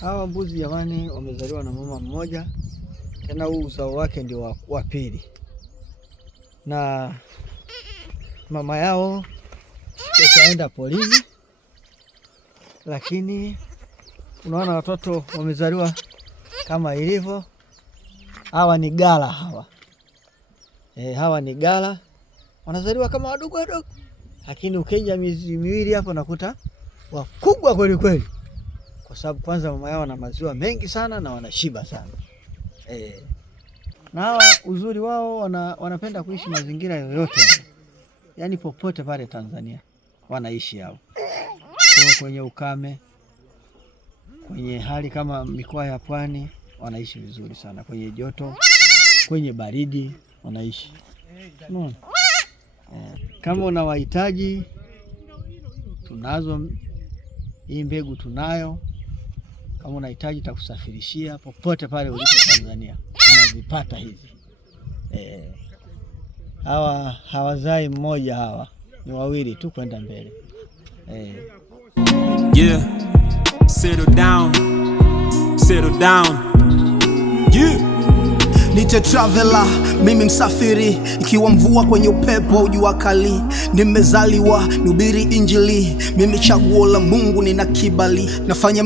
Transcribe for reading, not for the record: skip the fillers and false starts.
Hawa mbuzi jamani wamezaliwa na mama mmoja, tena huu uzao wake ndio wa pili, na mama yao kaenda polini, lakini unaona watoto wamezaliwa kama ilivyo. Hawa ni gala hawa. Hawa ni gala, wanazaliwa kama wadogo wadogo, lakini ukija miezi miwili hapo nakuta wakubwa kweli kweli, kwa sababu kwanza mama yao na maziwa mengi sana na wanashiba sana. Na hawa uzuri wao wanapenda kuishi mazingira yoyote, yaani popote pale Tanzania wanaishi hao, kwenye ukame, kwenye hali kama mikoa ya pwani wanaishi vizuri sana, kwenye joto, kwenye baridi wanaishi. Unaona? Kama unawahitaji tunazo, hii mbegu tunayo. Kama unahitaji takusafirishia popote pale ulipo Tanzania unazipata hizi. Hawa hawazai mmoja, hawa ni wawili tu kwenda mbele. Yeah. Settle down. Settle down. Yeah. Nite traveler, mimi msafiri, ikiwa mvua kwenye upepo jua kali. Nimezaliwa nihubiri injili, mimi chaguo la Mungu, nina kibali, nafanya